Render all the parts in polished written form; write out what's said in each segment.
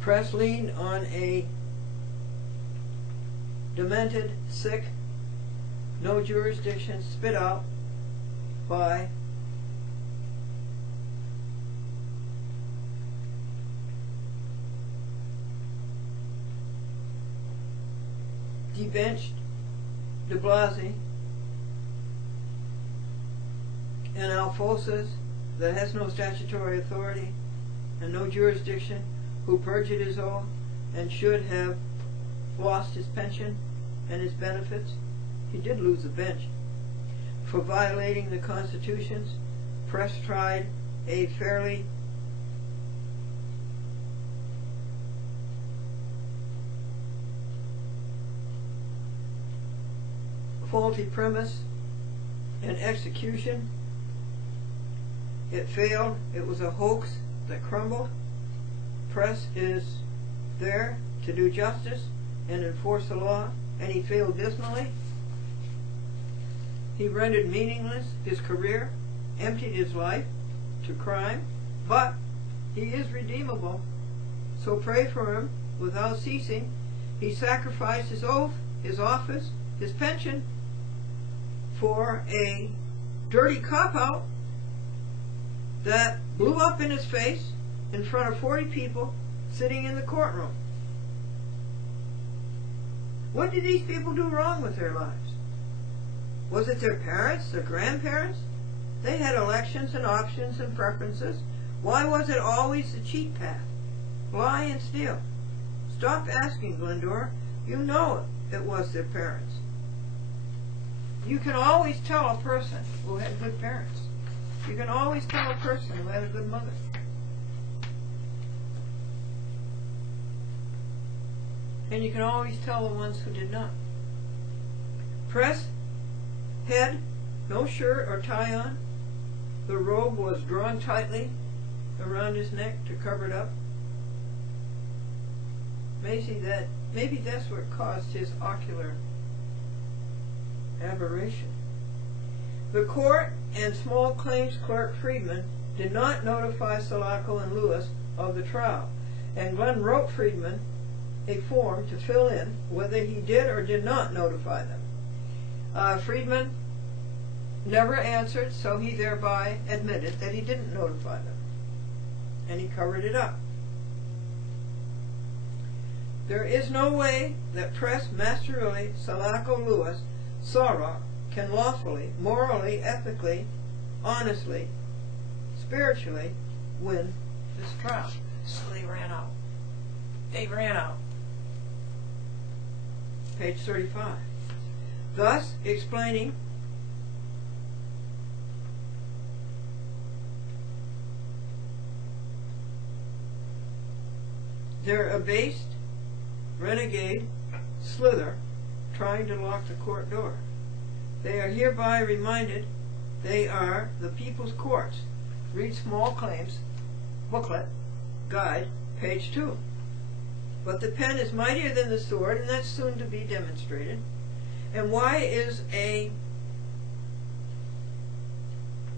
Press leaned on a demented, sick, no jurisdiction, spit out by debenched de Blasi and Alphonsus that has no statutory authority and no jurisdiction, who perjured his oath and should have lost his pension and his benefits. He did lose the bench. For violating the constitutions, press tried a fairly faulty premise and execution. It failed. It was a hoax that crumbled. Press is there to do justice and enforce the law, and he failed dismally. He rendered meaningless his career, emptied his life to crime, but he is redeemable. So pray for him without ceasing. He sacrificed his oath, his office, his pension for a dirty cop-out that blew up in his face in front of 40 people sitting in the courtroom. What did these people do wrong with their lives? Was it their parents, their grandparents? They had elections and options and preferences. Why was it always the cheat path? Lie and steal. Stop asking, Glendora. You know it was their parents. You can always tell a person who had good parents. You can always tell a person who had a good mother. And you can always tell the ones who did not. Press had no shirt or tie on. The robe was drawn tightly around his neck to cover it up. Maybe that's what caused his ocular aberration. The court and small claims clerk Friedman did not notify Sulaco and Lewis of the trial, and Glenn wrote Friedman a form to fill in whether he did or did not notify them. Friedman never answered, so he thereby admitted that he didn't notify them, and he covered it up. There is no way that Press, Masterulli, Sulaco, Lewis, Sorrock can lawfully, morally, ethically, honestly, spiritually win this trial. So they ran out. They ran out. Page 35. Thus explaining their abased, renegade slither trying to lock the court door. They are hereby reminded they are the people's courts. Read Small Claims booklet, guide, page 2. But the pen is mightier than the sword, and that's soon to be demonstrated. And why is a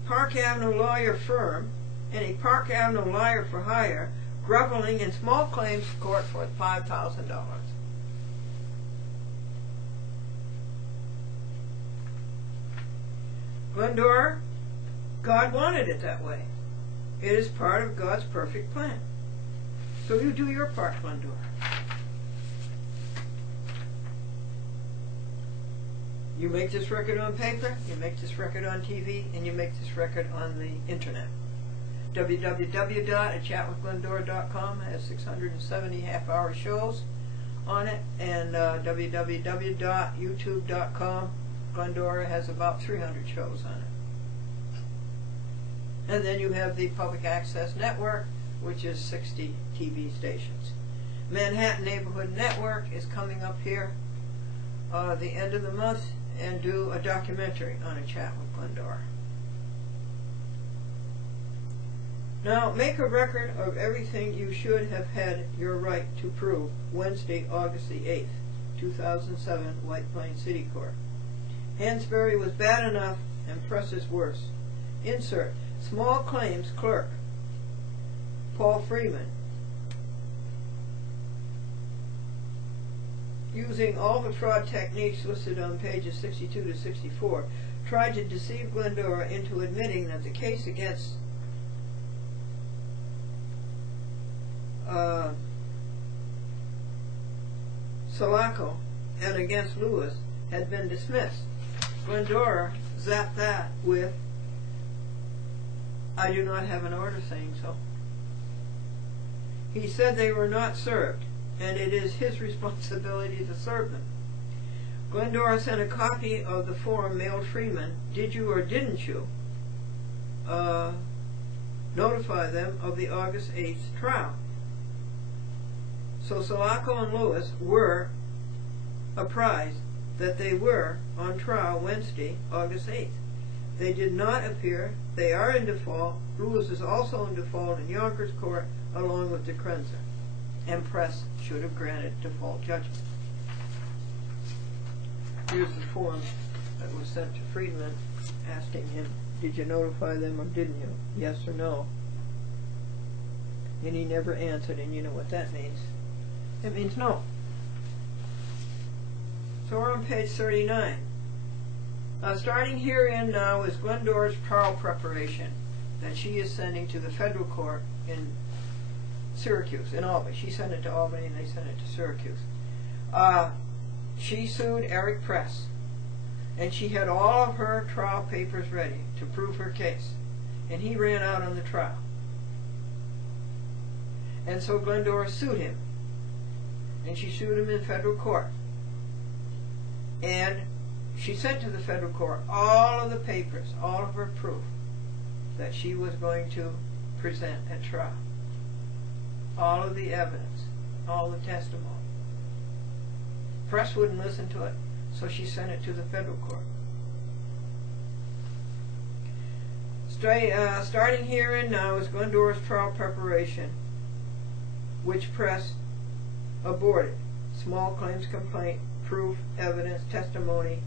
Park Avenue lawyer firm and a Park Avenue liar for hire groveling in small claims court for $5,000? Glendora, God wanted it that way. It is part of God's perfect plan. So you do your part, Glendora. You make this record on paper, you make this record on TV, and you make this record on the internet. www.achatwithglendora.com has 670 half-hour shows on it, and www.youtube.com, Glendora has about 300 shows on it. And then you have the Public Access Network, which is 60 TV stations. Manhattan Neighborhood Network is coming up here the end of the month and do a documentary on A Chat with Glendora. Now, make a record of everything you should have had your right to prove Wednesday, August the 8th, 2007, White Plains City Court. Hansberry was bad enough and Press is worse. Insert, Small Claims Clerk, Paul Freeman, using all the fraud techniques listed on pages 62 to 64, tried to deceive Glendora into admitting that the case against Sulaco and against Lewis had been dismissed. Glendora zapped that with, "I do not have an order saying so." He said they were not served, and it is his responsibility to serve them. Glendora sent a copy of the form mailed Freeman. "Did you or didn't you notify them of the August 8th trial?" So Sulaco and Lewis were apprised that they were on trial Wednesday, August 8th. They did not appear. They are in default. Lewis is also in default in Yonkers Court, along with DeCrenza. And press should have granted default judgment. Here's the form that was sent to Friedman asking him, "Did you notify them or didn't you? Yes or no?" And he never answered, and you know what that means. It means no. So we're on page 39. Starting herein now is Glendora's trial preparation that she is sending to the federal court in Syracuse, in Albany. She sent it to Albany and they sent it to Syracuse. She sued Eric Press, and she had all of her trial papers ready to prove her case, and he ran out on the trial. And so Glendora sued him, and she sued him in federal court. And she sent to the federal court all of the papers, all of her proof that she was going to present at trial. All of the evidence, all the testimony. Press wouldn't listen to it, so she sent it to the federal court. Starting herein now is Glendora's trial preparation, which Press aborted. Small claims complaint, proof, evidence, testimony,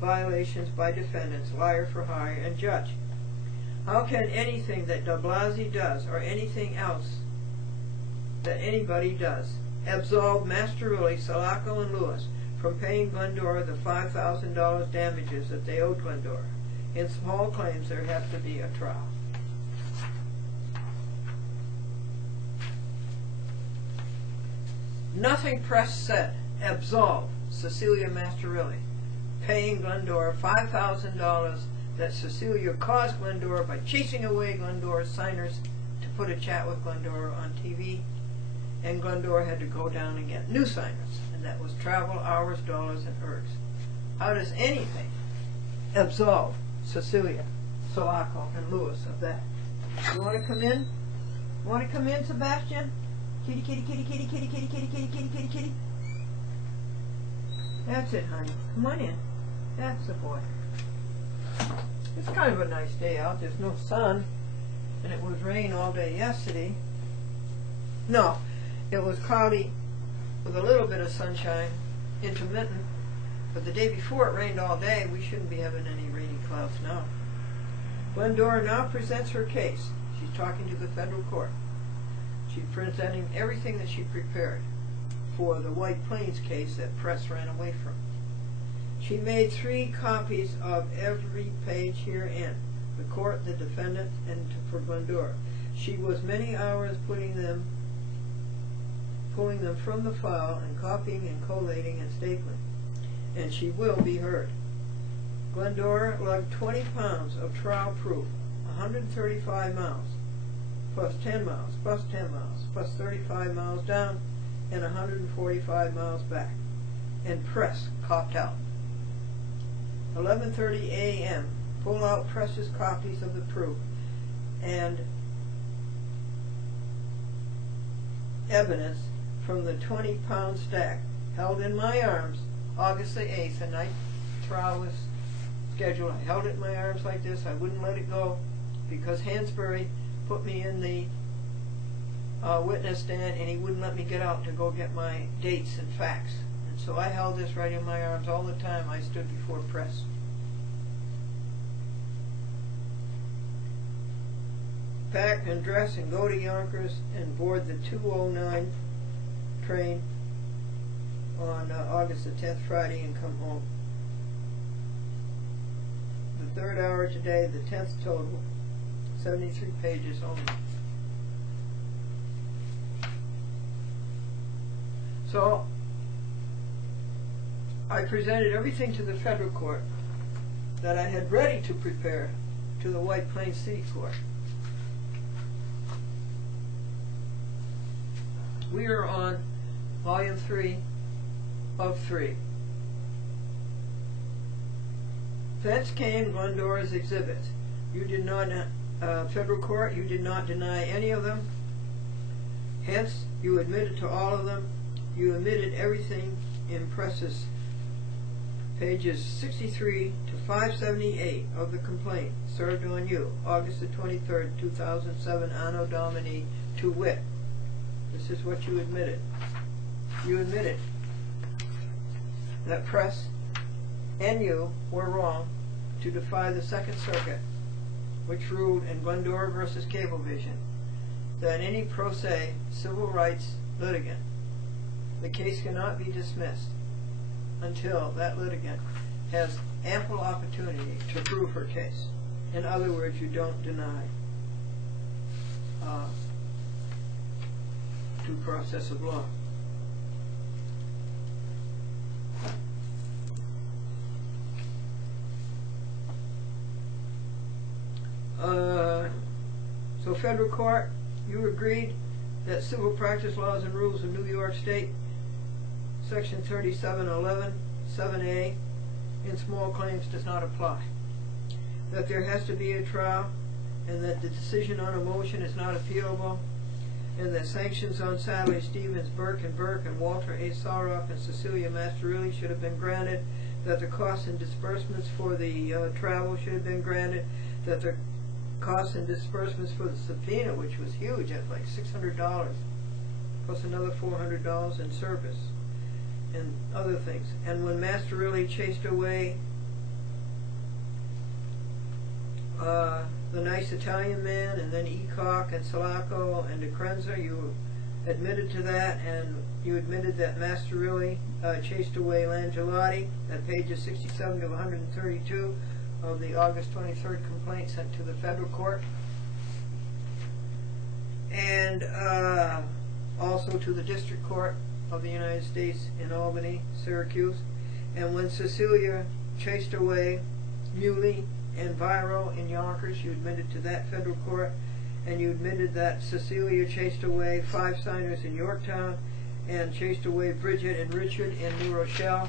violations by defendants, liar for hire, and judge. How can anything that de Blasi does, or anything else that anybody does, absolve Masterilli, Sulaco, and Lewis from paying Glendora the $5,000 damages that they owed Glendora? In small claims, there has to be a trial. Nothing Press said absolve Cecilia Masterilli, paying Glendora $5,000 that Cecilia caused Glendora by chasing away Glendora's signers to put a chat with Glendora on TV, and Glendora had to go down and get new signers, and that was travel, hours, dollars, and ergs. How does anything absolve Cecilia, Sulaco, and Lewis of that? You want to come in? Want to come in, Sebastian? Kitty, kitty, kitty, kitty, kitty, kitty, kitty, kitty, kitty, kitty, kitty. That's it, honey. Come on in. That's the boy. It's kind of a nice day out. There's no sun, and it was rain all day yesterday. No, it was cloudy with a little bit of sunshine, intermittent. But the day before it rained all day. We shouldn't be having any rainy clouds now. Glendora now presents her case. She's talking to the federal court. She's presenting everything that she prepared for the White Plains case that Press ran away from. She made 3 copies of every page herein, the court, the defendant, and for Glendora. She was many hours pulling them from the file and copying and collating and stapling, and she will be heard. Glendora lugged 20 pounds of trial proof, 135 miles, plus 10 miles, plus 10 miles, plus 35 miles down, and 145 miles back. And Press copped out. 11:30 a.m. Pull out Press's copies of the proof and evidence from the 20-pound stack held in my arms August the 8th. The night trial was scheduled. I held it in my arms like this. I wouldn't let it go because Hansberry put me in the witness stand, and he wouldn't let me get out to go get my dates and facts. And so I held this right in my arms all the time I stood before Press. Pack and dress and go to Yonkers and board the 2:09 train on August the 10th, Friday, and come home. The third hour today, the 10th total, 73 pages only. So, I presented everything to the federal court that I had ready to prepare to the White Plains City Court. We are on volume 3 of 3. Thence came Glendora's exhibits. You did not, federal court, you did not deny any of them. Hence, you admitted to all of them. You admitted everything in presses, pages 63 to 578 of the complaint served on you, August the 23rd, 2007, Anno Domini, to wit. This is what you admitted. You admitted that press and you were wrong to defy the Second Circuit, which ruled in Glendora versus Cablevision that any pro se civil rights litigant, the case cannot be dismissed until that litigant has ample opportunity to prove her case. In other words, you don't deny due process of law. So federal court, you agreed that civil practice laws and rules of New York State, section 3711, 7A, in small claims does not apply. That there has to be a trial, and that the decision on a motion is not appealable, and that sanctions on Sally Stevens, Burke and Walter A. Soroff and Cecilia Masterilli should have been granted, that the costs and disbursements for the travel should have been granted, that the costs and disbursements for the subpoena, which was huge at like $600, plus another $400 in service, and other things. And when Masterilli chased away the nice Italian man, and then Ecock and Sulaco and DeCrenza, you admitted to that, and you admitted that Masterilli chased away Langelotti at pages 67 to 132 of the August 23rd complaint sent to the federal court, and also to the District Court of the United States in Albany, Syracuse. And when Cecilia chased away Muley and Viro in Yonkers, you admitted to that federal court, and you admitted that Cecilia chased away 5 signers in Yorktown and chased away Bridget and Richard in New Rochelle.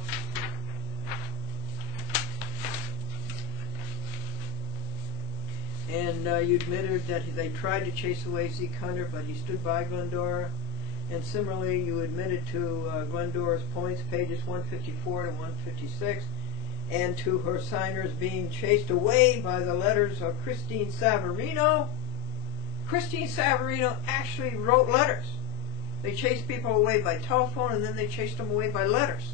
And you admitted that they tried to chase away Zeke Hunter, but he stood by Glendora. And similarly, you admitted to Glendora's points, pages 154 to 156, and to her signers being chased away by the letters of Christine Savarino. Christine Savarino actually wrote letters. They chased people away by telephone, and then they chased them away by letters.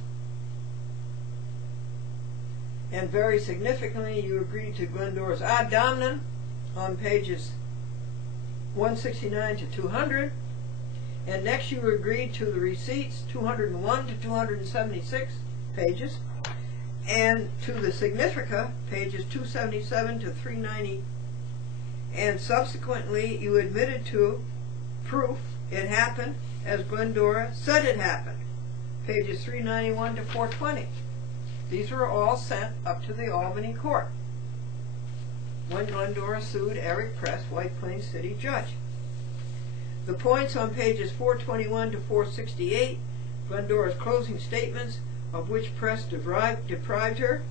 And very significantly, you agreed to Glendora's ad dominum on pages 169 to 200. And next you agreed to the receipts, 201 to 276 pages, and to the Significa, pages 277 to 390. And subsequently you admitted to proof it happened as Glendora said it happened, pages 391 to 420. These were all sent up to the Albany court when Glendora sued Eric Press, White Plains City judge. The points on pages 421 to 468, Glendora's closing statements, of which Press deprived her,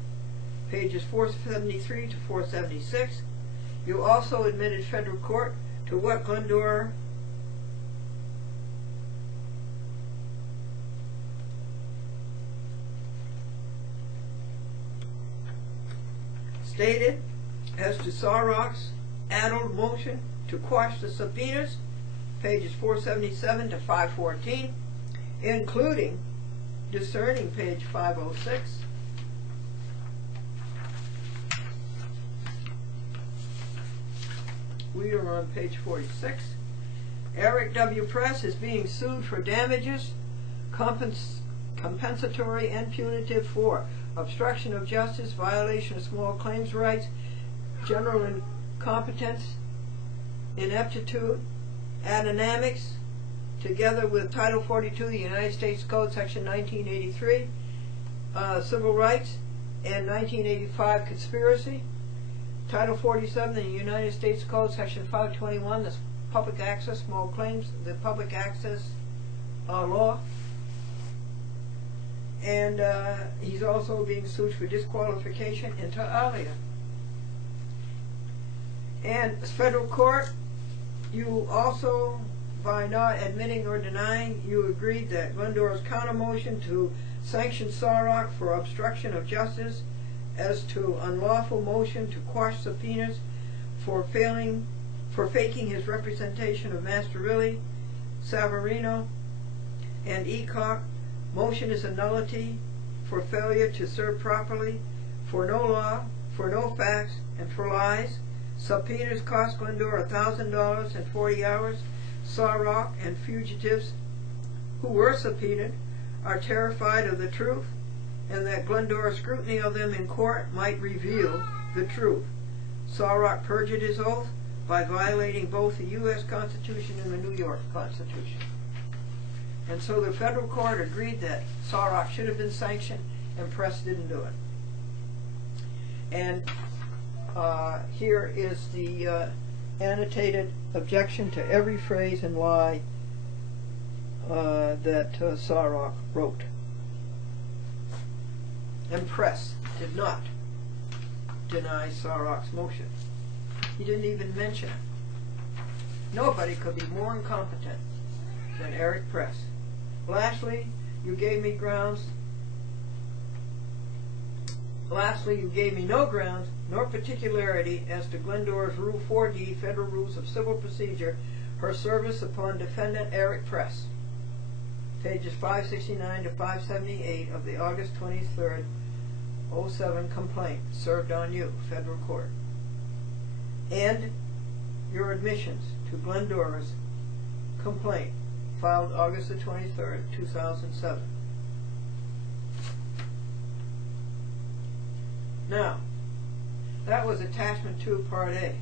pages 473 to 476. You also admitted federal court to what Glendora stated as to Soroff's addled motion to quash the subpoenas, pages 477 to 514, including discerning page 506. We are on page 46. Eric W. Press is being sued for damages, compensatory and punitive for obstruction of justice, violation of small claims rights, general incompetence, ineptitude, anonamics, together with Title 42 of the United States Code, Section 1983, civil rights, and 1985 conspiracy. Title 47 of the United States Code, Section 521, the public access, small claims, the public access law. And he's also being sued for disqualification inter alia. And federal court, you also, by not admitting or denying, you agreed that Glendora's counter motion to sanction Sarok for obstruction of justice as to unlawful motion to quash subpoenas for faking his representation of Masterilli, Savarino, and Eacock. Motion is a nullity for failure to serve properly, for no law, for no facts, and for lies. Subpoenas cost Glendora $1,000 and 40 hours. Sarok and fugitives who were subpoenaed are terrified of the truth, and that Glendora's scrutiny of them in court might reveal the truth. Sarok perjured his oath by violating both the U.S. Constitution and the New York Constitution. And so the federal court agreed that Sarok should have been sanctioned, and Press didn't do it. And here is the annotated objection to every phrase and lie that Sarok wrote. And Press did not deny Sarok's motion. He didn't even mention it. Nobody could be more incompetent than Eric Press. Lastly, you gave me no grounds nor particularity as to Glendora's Rule 4D, Federal Rules of Civil Procedure, her service upon defendant Eric Press. Pages 569 to 578 of the August 23rd, 07 complaint served on you, Federal Court. And your admissions to Glendora's complaint filed August the 23rd, 2007. Now, that was Attachment 2, Part A.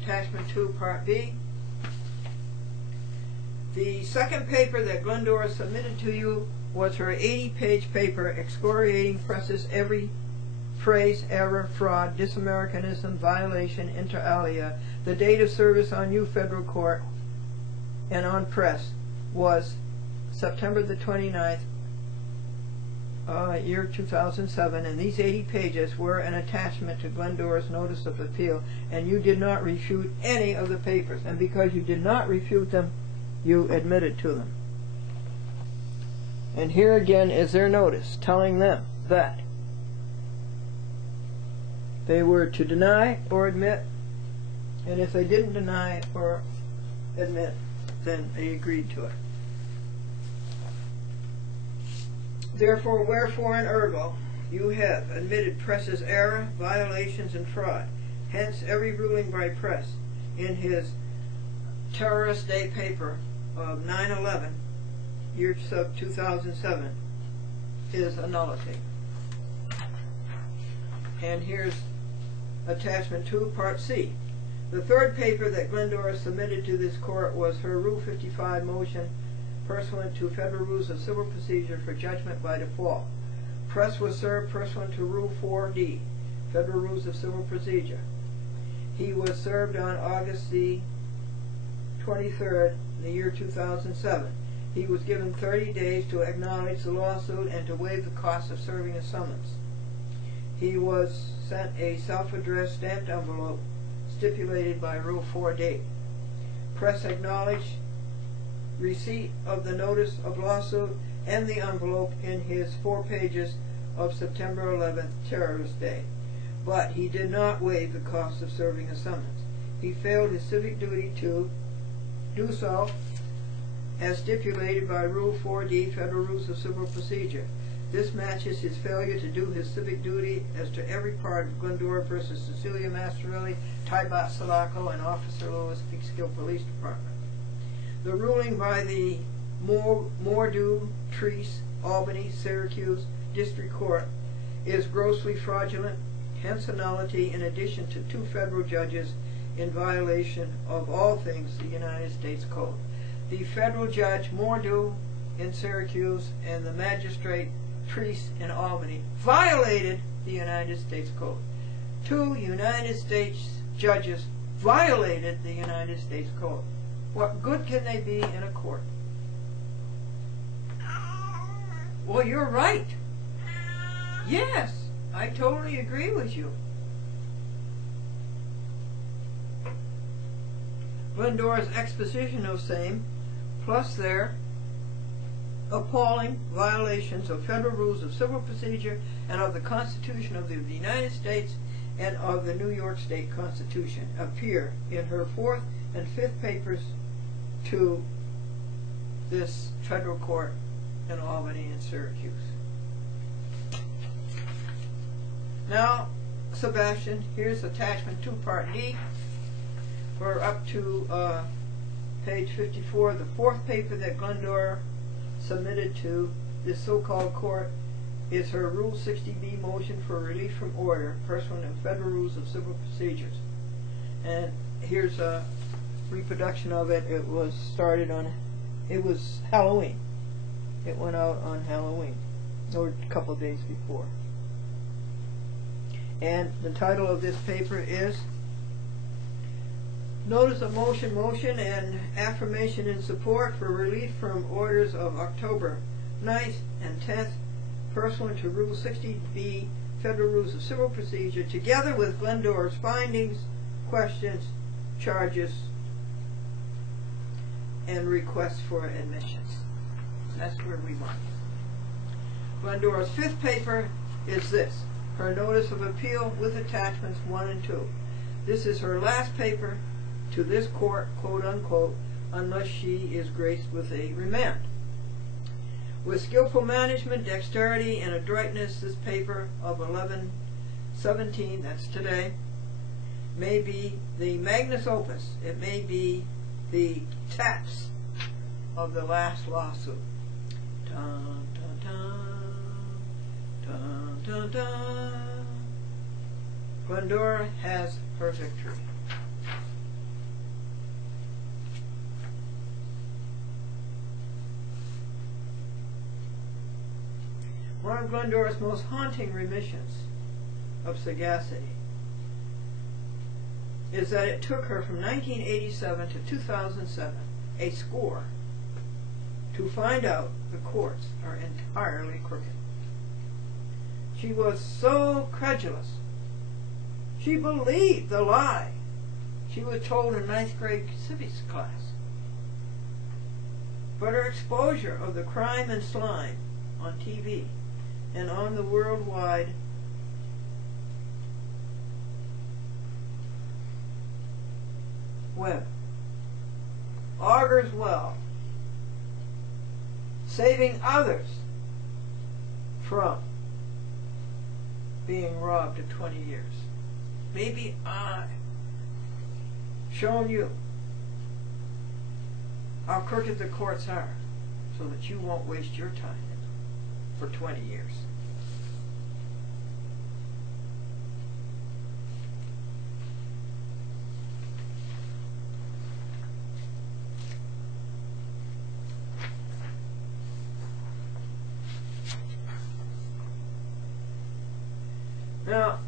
Attachment 2, Part B. The second paper that Glendora submitted to you was her 80-page paper excoriating Press's every phrase, error, fraud, disamericanism, violation, inter alia. The date of service on you, Federal Court, and on Press was September the 29th, year 2007, and these 80 pages were an attachment to Glendora's Notice of Appeal, and you did not refute any of the papers, and because you did not refute them, you admitted to them. And here again is their notice telling them that they were to deny or admit, and if they didn't deny or admit, then they agreed to it. Therefore, wherefore, and ergo, you have admitted Press's error, violations, and fraud. Hence, every ruling by Press in his Terrorist Day paper of 9/11, year sub 2007, is a nullity. And here's Attachment 2, Part C. The third paper that Glendora submitted to this court was her Rule 55 motion pursuant to Federal Rules of Civil Procedure for judgment by default. Press was served pursuant to Rule 4D, Federal Rules of Civil Procedure. He was served on August the 23rd, in the year 2007. He was given 30 days to acknowledge the lawsuit and to waive the cost of serving a summons. He was sent a self-addressed stamped envelope stipulated by Rule 4D. Press acknowledged receipt of the notice of lawsuit and the envelope in his 4 pages of September 11th, Terrorist Day, but he did not waive the cost of serving a summons. He failed his civic duty to do so as stipulated by Rule 4D, Federal Rules of Civil Procedure. This matches his failure to do his civic duty as to every part of Glendora versus Cecilia Masterilli, Taibat Salako, and Officer Lewis, Peekskill Police Department. The ruling by the Mordew, Treese, Albany, Syracuse District Court is grossly fraudulent, hence a nullity, in addition to 2 federal judges in violation of all things the United States Code. The federal judge, Mordew, in Syracuse, and the magistrate, Treese, in Albany, violated the United States Code. 2 United States judges violated the United States Code. What good can they be in a court? Well, you're right. Yes, I totally agree with you. Glendora's exposition of same, plus their appalling violations of federal rules of civil procedure and of the Constitution of the United States and of the New York State Constitution, appear in her 4th and 5th papers to this federal court in Albany and Syracuse. Now, Sebastian, here's attachment 2, part D. We're up to page 54. The 4th paper that Glendora submitted to this so-called court is her Rule 60B motion for relief from order, pursuant to federal rules of civil procedures. And here's a reproduction of it. It was Halloween. It went out on Halloween, or a couple of days before. And the title of this paper is Notice of Motion and Affirmation in Support for Relief from Orders of October 9th and 10th, pursuant to Rule 60B, Federal Rules of Civil Procedure, together with Glendora's findings, questions, charges, and requests for admissions. That's where we want. Glendora's 5th paper is this, her Notice of Appeal with attachments 1 and 2. This is her last paper to this court, quote unquote, unless she is graced with a remand. With skillful management, dexterity, and adroitness, this paper of 11/17, that's today, may be the magnus opus. It may be the text of the last lawsuit. Dun, dun, dun, dun, dun, dun. Glendora has her victory. One of Glendora's most haunting remissions of sagacity is that it took her from 1987 to 2007, a score, to find out the courts are entirely crooked. She was so credulous. She believed the lie she was told in 9th grade civics class. But her exposure of the crime and slime on TV and on the worldwide web augurs well, saving others from being robbed of 20 years. Maybe I've shown you how crooked the courts are so that you won't waste your time for 20 years. Now,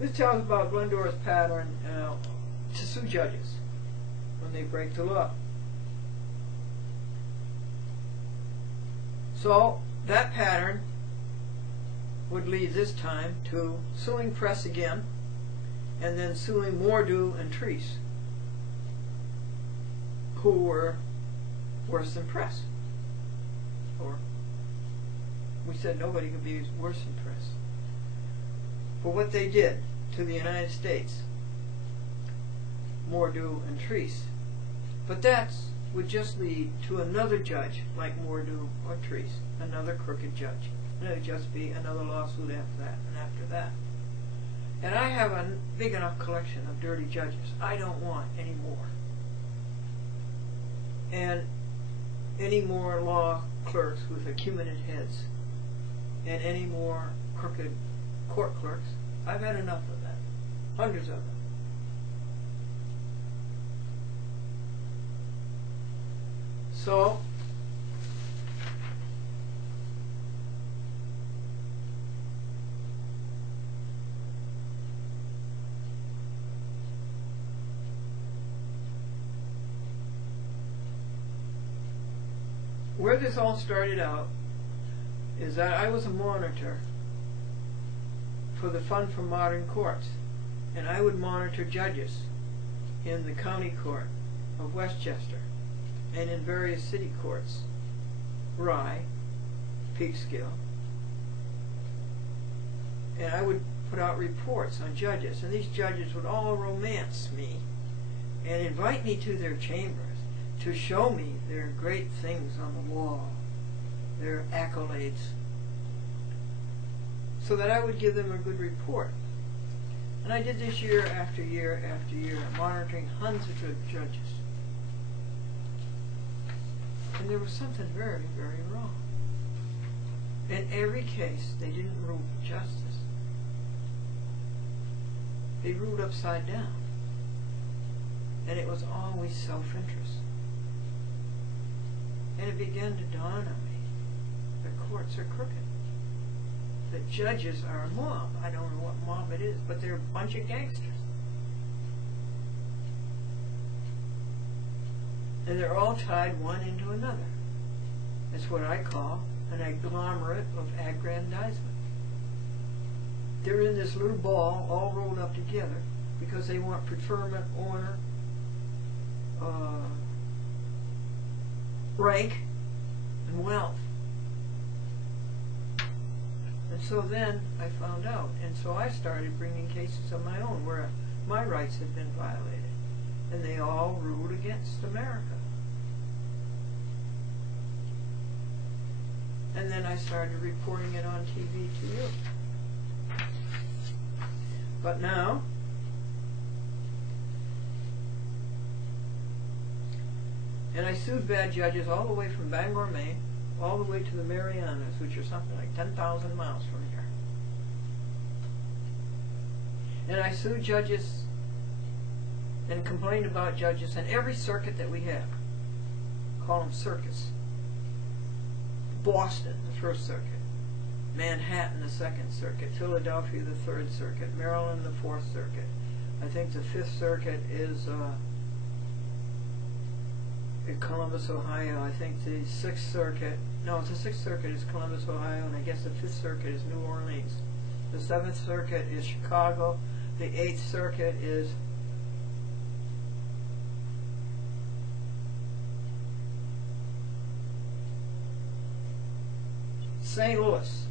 this tells about Glendora's pattern to sue judges when they break the law. So that pattern would lead this time to suing Press again, and then suing Mordew and Treese, who were worse than Press. Or we said nobody could be worse than Press for what they did to the United States, Mordew and Treese. But that would just lead to another judge like Mordew or Treese, another crooked judge. And it would just be another lawsuit after that and after that. And I have a big enough collection of dirty judges. I don't want any more. And any more law clerks with acuminate heads, and any more crooked court clerks. I've had enough of that. Hundreds of them. So, where this all started out is that I was a monitor for the Fund for Modern Courts, and I would monitor judges in the county court of Westchester and in various city courts, Rye, Peekskill, and I would put out reports on judges, and these judges would all romance me and invite me to their chambers to show me their great things on the wall, their accolades, so that I would give them a good report. And I did this year after year after year, monitoring hundreds of judges. And there was something very, very wrong. In every case, they didn't rule with justice. They ruled upside down. And it was always self-interest. And it began to dawn on me, the courts are crooked. The judges are a mob. I don't know what mob it is, but they're a bunch of gangsters. And they're all tied one into another. It's what I call an agglomerate of aggrandizement. They're in this little ball all rolled up together because they want preferment, honor, rank, and wealth. And so then I found out, and so I started bringing cases of my own where my rights had been violated, and they all ruled against America. And then I started reporting it on TV to you. But now, and I sued bad judges all the way from Bangor, Maine, all the way to the Marianas, which are something like 10,000 miles from here. And I sued judges and complained about judges in every circuit that we have. Call them circuits. Boston, the First Circuit. Manhattan, the Second Circuit. Philadelphia, the Third Circuit. Maryland, the Fourth Circuit. I think the Fifth Circuit is in Columbus, Ohio. I think the Sixth Circuit, no, the Sixth Circuit is Columbus, Ohio, and I guess the Fifth Circuit is New Orleans. The Seventh Circuit is Chicago. The Eighth Circuit is St. Louis.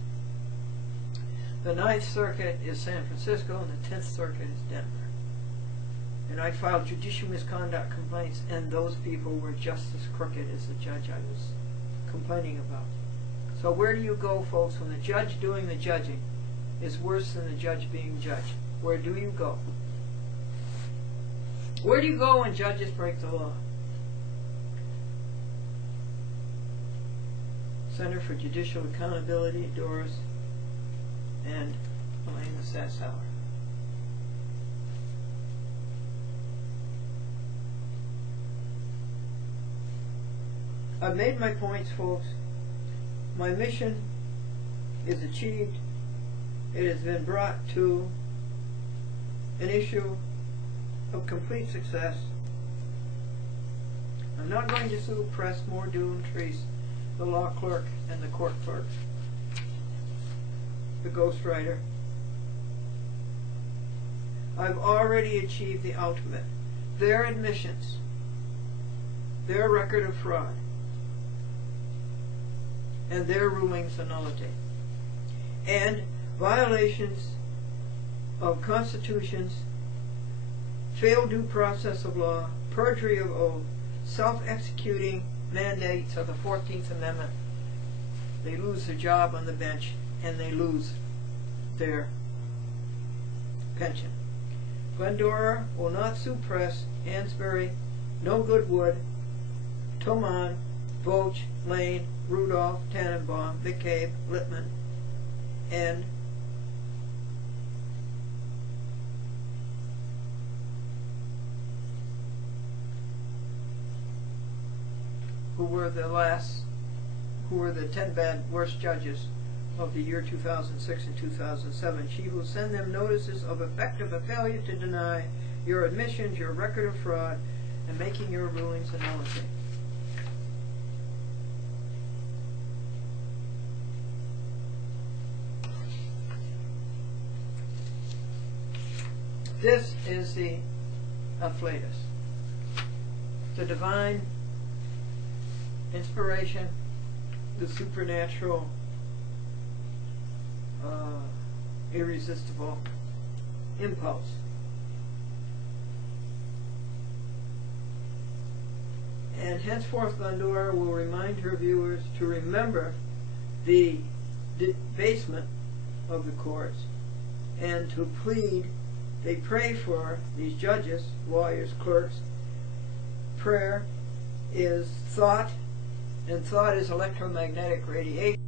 The Ninth Circuit is San Francisco, and the 10th Circuit is Denver. And I filed judicial misconduct complaints, and those people were just as crooked as the judge I was complaining about. So where do you go, folks, when the judge doing the judging is worse than the judge being judged? Where do you go? Where do you go when judges break the law? Center for Judicial Accountability, Doris, and Elena Sassower. I've made my points, folks. My mission is achieved. It has been brought to an issue of complete success. I'm not going to sue Press, Moore, Doom, Treese, the law clerk, and the court clerk, the ghostwriter. I've already achieved the ultimate. Their admissions, their record of fraud, and their rulings of nullity, and violations of constitutions, failed due process of law, perjury of oath, self-executing mandates of the 14th Amendment. They lose their job on the bench, and they lose their pension. Glendora will not suppress Ansbury, No Good Wood, Tomon, Voch, Lane, Rudolph, Tannenbaum, McCabe, Lippman, and who were the 10 worst judges of the year 2006 and 2007. She will send them notices of effect of a failure to deny your admissions, your record of fraud, and making your rulings a nullity. This is the afflatus, the divine inspiration, the supernatural, irresistible impulse. And henceforth Glendora will remind her viewers to remember the debasement of the courts and to plead. They pray for these judges, lawyers, clerks. Prayer is thought, and thought is electromagnetic radiation.